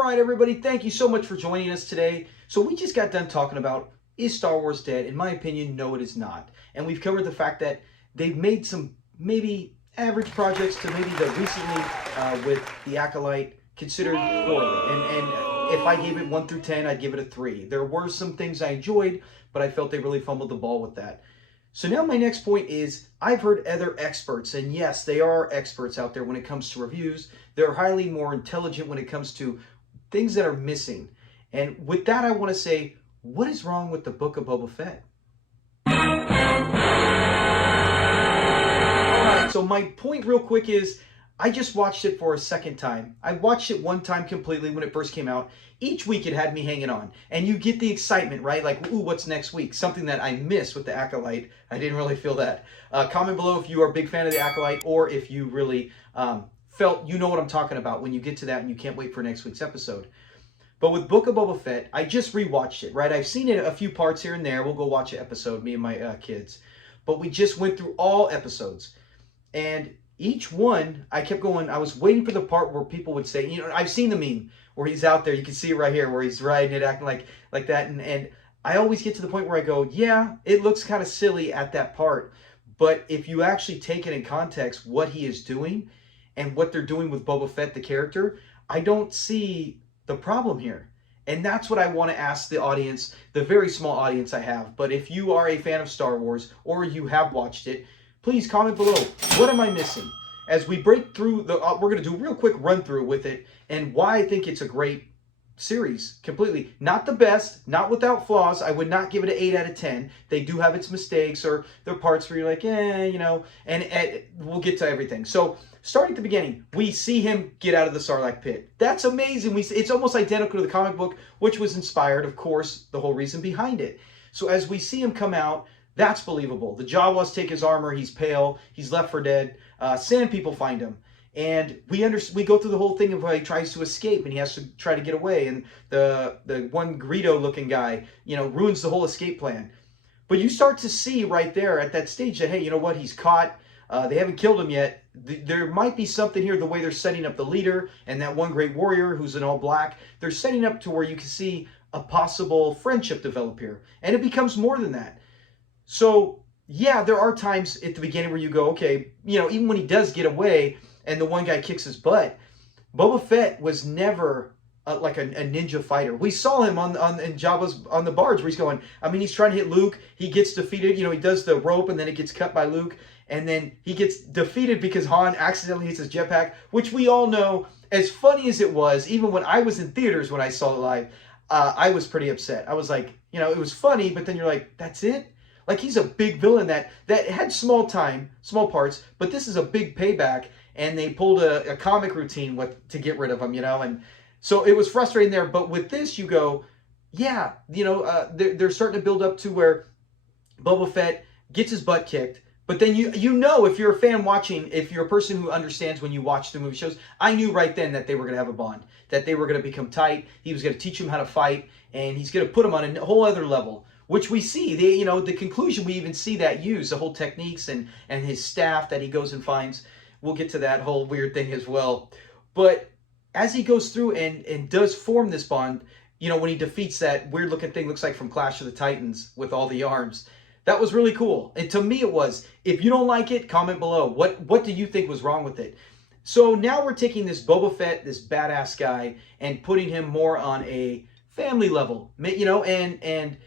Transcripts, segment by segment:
All right, everybody, thank you so much for joining us today. So we just got done talking about, is Star Wars dead? In my opinion, no, it is not. And we've covered the fact that they've made some maybe average projects to maybe the recently with The Acolyte considered poorly. And if I gave it 1 through 10, I'd give it a 3. There were some things I enjoyed, but I felt they really fumbled the ball with that. So now my next point is, I've heard other experts, and yes, they are experts out there when it comes to reviews. They're highly more intelligent when it comes to things that are missing. And with that, I want to say, what is wrong with the Book of Boba Fett? Alright, so my point real quick is, I just watched it for a second time. I watched it one time completely when it first came out. Each week it had me hanging on. And you get the excitement, right? Like, ooh, what's next week? Something that I missed with The Acolyte. I didn't really feel that. Comment below if you are a big fan of The Acolyte, or if you really felt you know what I'm talking about when you get to that and you can't wait for next week's episode. But with Book of Boba Fett, I just rewatched it, right? I've seen it a few parts here and there. We'll go watch an episode, me and my kids. But we just went through all episodes. And each one, I kept going, I was waiting for the part where people would say, you know, I've seen the meme where he's out there, you can see it right here, where he's riding it, acting like that. And I always get to the point where I go, yeah, it looks kind of silly at that part. But if you actually take it in context, what he is doing and what they're doing with Boba Fett, the character, I don't see the problem here. And that's what I want to ask the audience, the very small audience I have. But if you are a fan of Star Wars, or you have watched it, please comment below, what am I missing? As we break through, we're going to do a real quick run through with it, and why I think it's a great series, completely. Not the best, not without flaws. I would not give it an 8 out of 10. They do have its mistakes, or there are parts where you're like, you know, and we'll get to everything. So, starting at the beginning, we see him get out of the Sarlacc pit. That's amazing. It's almost identical to the comic book, which was inspired, of course, the whole reason behind it. So as we see him come out, that's believable. The Jawas take his armor. He's pale. He's left for dead. Sand people find him. And we go through the whole thing of how he tries to escape and he has to try to get away. And the one Greedo-looking guy, you know, ruins the whole escape plan. But you start to see right there at that stage that, hey, you know what? He's caught. They haven't killed him yet. There might be something here, the way they're setting up the leader and that one great warrior who's in all black. They're setting up to where you can see a possible friendship develop here. And it becomes more than that. So, yeah, there are times at the beginning where you go, okay, you know, even when he does get away and the one guy kicks his butt, Boba Fett was never like a ninja fighter. We saw him in Jabba's on the barge where he's going, I mean, he's trying to hit Luke. He gets defeated. You know, he does the rope and then it gets cut by Luke. And then he gets defeated because Han accidentally hits his jetpack, which we all know, as funny as it was, even when I was in theaters when I saw it live, I was pretty upset. I was like, you know, it was funny, but then you're like, that's it? Like, he's a big villain that had small parts, but this is a big payback, and they pulled a comic routine to get rid of him, you know, and so it was frustrating there. But with this, you go, yeah, you know, they're starting to build up to where Boba Fett gets his butt kicked, but then you know, if you're a fan watching, if you're a person who understands when you watch the movie shows, I knew right then that they were going to have a bond, that they were going to become tight. He was going to teach him how to fight, and he's going to put him on a whole other level. Which we see, you know, the conclusion, we even see that used, the whole techniques and his staff that he goes and finds. We'll get to that whole weird thing as well. But as he goes through and does form this bond, you know, when he defeats that weird looking thing, looks like from Clash of the Titans with all the arms, that was really cool. And to me it was. If you don't like it, comment below. What do you think was wrong with it? So now we're taking this Boba Fett, this badass guy, and putting him more on a family level, you know, and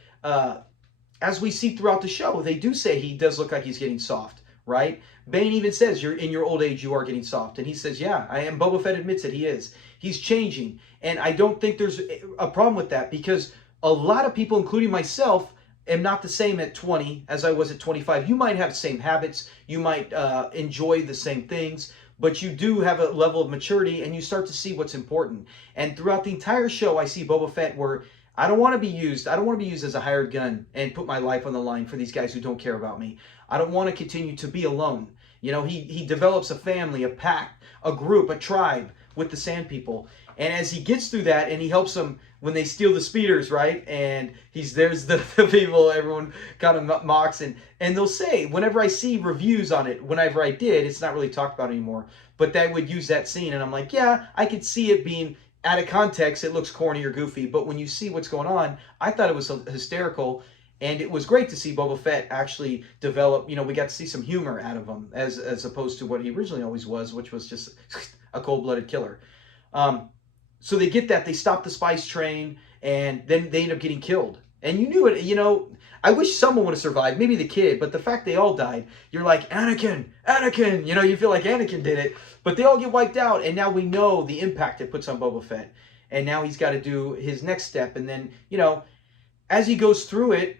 as we see throughout the show, they do say he does look like he's getting soft, right? Bane even says, you're in your old age, you are getting soft. And he says, yeah, I am. Boba Fett admits it, he is. He's changing. And I don't think there's a problem with that, because a lot of people, including myself, am not the same at 20 as I was at 25. You might have the same habits. You might enjoy the same things. But you do have a level of maturity, and you start to see what's important. And throughout the entire show, I see Boba Fett where I don't want to be used. I don't want to be used as a hired gun and put my life on the line for these guys who don't care about me. I don't want to continue to be alone. You know, he develops a family, a pack, a group, a tribe with the Sand People. And as he gets through that, and he helps them when they steal the speeders, right? And there's the people everyone kind of mocks, and they'll say, whenever I see reviews on it, whenever I did, it's not really talked about anymore, but they would use that scene, and I'm like, yeah, I could see it being out of context, it looks corny or goofy, but when you see what's going on, I thought it was hysterical. And it was great to see Boba Fett actually develop. You know, we got to see some humor out of him as opposed to what he originally always was, which was just a cold-blooded killer. So they get that. They stop the spice train, and then they end up getting killed. And you knew it. You know, I wish someone would have survived, maybe the kid, but the fact they all died, you're like, Anakin, Anakin. You know, you feel like Anakin did it, but they all get wiped out. And now we know the impact it puts on Boba Fett. And now he's got to do his next step. And then, you know, as he goes through it,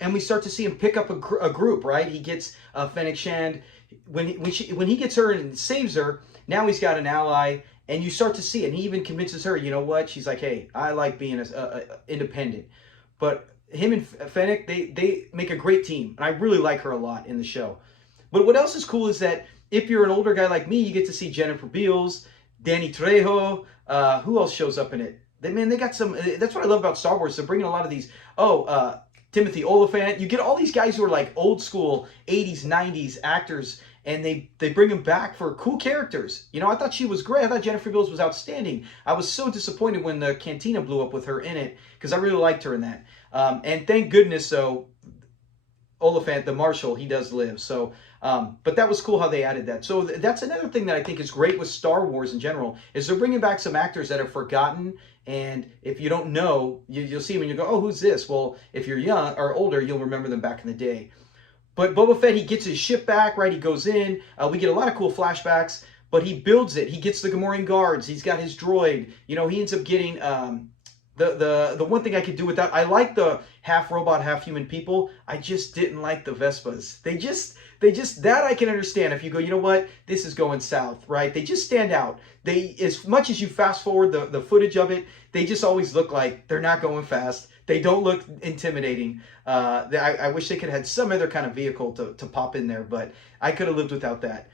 and we start to see him pick up a group, right? He gets Fennec Shand. When he gets her and saves her, now he's got an ally, and you start to see it. And he even convinces her, you know what? She's like, hey, I like being independent. But him and Fennec, they make a great team, and I really like her a lot in the show. But what else is cool is that if you're an older guy like me, you get to see Jennifer Beals, Danny Trejo. Who else shows up in it? They got some. That's what I love about Star Wars. They're bringing a lot of these. Timothy Olyphant. You get all these guys who are like old school 80s, 90s actors, and they bring them back for cool characters. You know, I thought she was great. I thought Jennifer Beals was outstanding. I was so disappointed when the cantina blew up with her in it, because I really liked her in that. And thank goodness, Oliphant, the Marshal, he does live. So, but that was cool how they added that. So that's another thing that I think is great with Star Wars in general, is they're bringing back some actors that are forgotten. And if you don't know, you'll see them and you go, oh, who's this? Well, if you're young or older, you'll remember them back in the day. But Boba Fett, he gets his ship back, right? He goes in. We get a lot of cool flashbacks, but he builds it. He gets the Gamorrean guards. He's got his droid. You know, he ends up getting the one thing I could do with that. I like the half robot, half human people. I just didn't like the Vespas. They just that I can understand if you go, you know what, this is going south, right? They just stand out. They, as much as you fast forward the footage of it, they just always look like they're not going fast. They don't look intimidating. I wish they could have had some other kind of vehicle to pop in there, but I could have lived without that.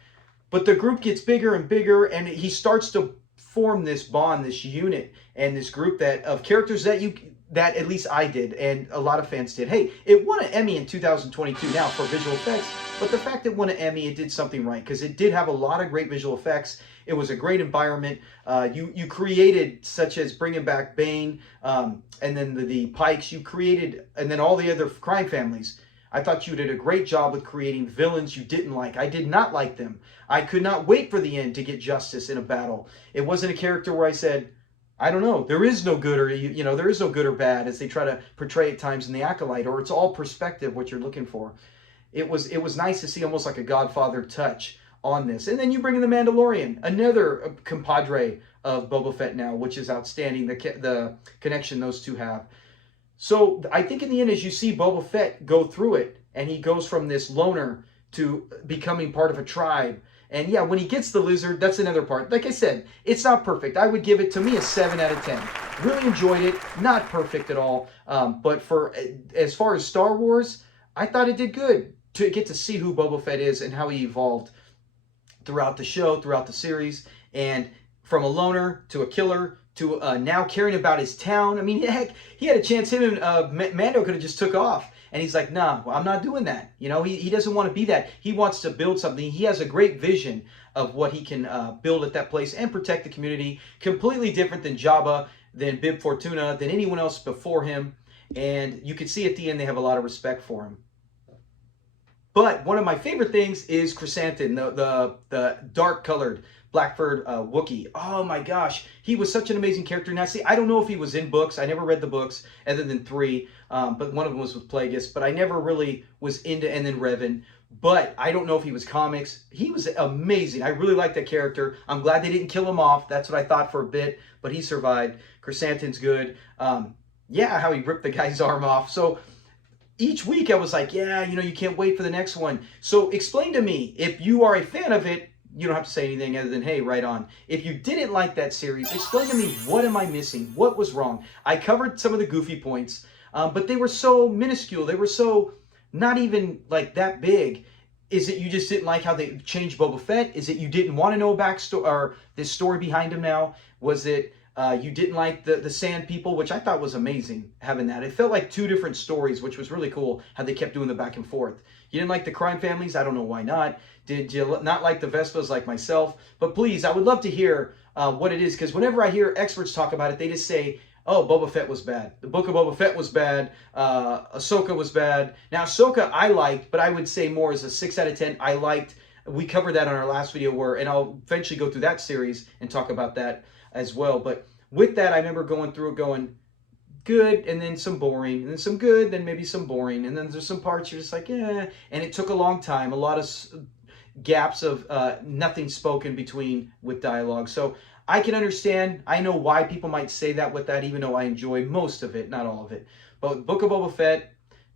But the group gets bigger and bigger, and he starts to form this bond, this unit, and this group of characters that at least I did, and a lot of fans did. Hey, it won an Emmy in 2022 now for visual effects, but the fact it won an Emmy, it did something right, because it did have a lot of great visual effects. It was a great environment. You created, such as bringing back Bane, and then the Pikes, you created, and then all the other crime families. I thought you did a great job with creating villains you didn't like. I did not like them. I could not wait for the end to get justice in a battle. It wasn't a character where I said, I don't know, there is no good, or there is no good or bad, as they try to portray at times in The Acolyte, or it's all perspective what you're looking for. It was nice to see almost like a Godfather touch on this. And then you bring in the Mandalorian, another compadre of Boba Fett now, which is outstanding, the connection those two have. So I think in the end, as you see Boba Fett go through it, and he goes from this loner to becoming part of a tribe. And yeah, when he gets the lizard, that's another part. Like I said, it's not perfect. I would give it, to me, a 7 out of 10. Really enjoyed it. Not perfect at all. But as far as Star Wars, I thought it did good to get to see who Boba Fett is and how he evolved throughout the show, throughout the series. And from a loner to a killer to now caring about his town. I mean, heck, he had a chance. Him and Mando could have just took off. And he's like, nah, well, I'm not doing that. You know, he doesn't want to be that. He wants to build something. He has a great vision of what he can build at that place and protect the community. Completely different than Jabba, than Bib Fortuna, than anyone else before him. And you can see at the end they have a lot of respect for him. But one of my favorite things is Chrysanthemum, the dark-colored Blackford Wookiee. Oh my gosh, he was such an amazing character. Now see, I don't know if he was in books. I never read the books other than 3, but one of them was with Plagueis. But I never really was into, and then Revan. But I don't know if he was comics. He was amazing. I really liked that character. I'm glad they didn't kill him off. That's what I thought for a bit, but he survived. Chrysanthemum's good. Yeah, how he ripped the guy's arm off. So each week I was like, yeah, you can't wait for the next one. So explain to me, if you are a fan of it, you don't have to say anything other than, hey, right on. If you didn't like that series, explain to me, what am I missing? What was wrong? I covered some of the goofy points, but they were so minuscule. They were so not even like that big. Is it you just didn't like how they changed Boba Fett? Is it you didn't want to know a backstory or this story behind him now? Was it you didn't like the Sand People, which I thought was amazing having that. It felt like 2 different stories, which was really cool how they kept doing the back and forth. You didn't like the crime families? I don't know why not. Did you not like the Vespas like myself? But please, I would love to hear what it is. Because whenever I hear experts talk about it, they just say, oh, Boba Fett was bad. The Book of Boba Fett was bad. Ahsoka was bad. Now, Ahsoka I liked, but I would say more as a 6 out of 10. I liked. We covered that on our last video, and I'll eventually go through that series and talk about that as well. But with that, I remember going through it going, good, and then some boring, and then some good, then maybe some boring, and then there's some parts you're just like, eh. And it took a long time, a lot of gaps of nothing spoken between with dialogue. So I can understand. I know why people might say that with that, even though I enjoy most of it, not all of it. But Book of Boba Fett,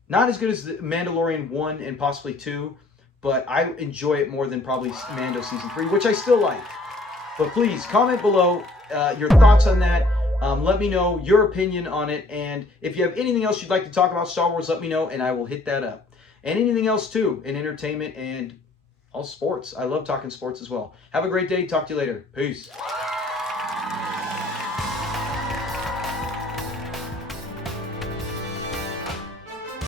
not as good as the Mandalorian 1 and possibly 2, but I enjoy it more than probably Mando Season 3, which I still like. But please, comment below your thoughts on that. Let me know your opinion on it. And if you have anything else you'd like to talk about Star Wars, let me know, and I will hit that up. And anything else, too, in entertainment and all sports. I love talking sports as well. Have a great day. Talk to you later. Peace.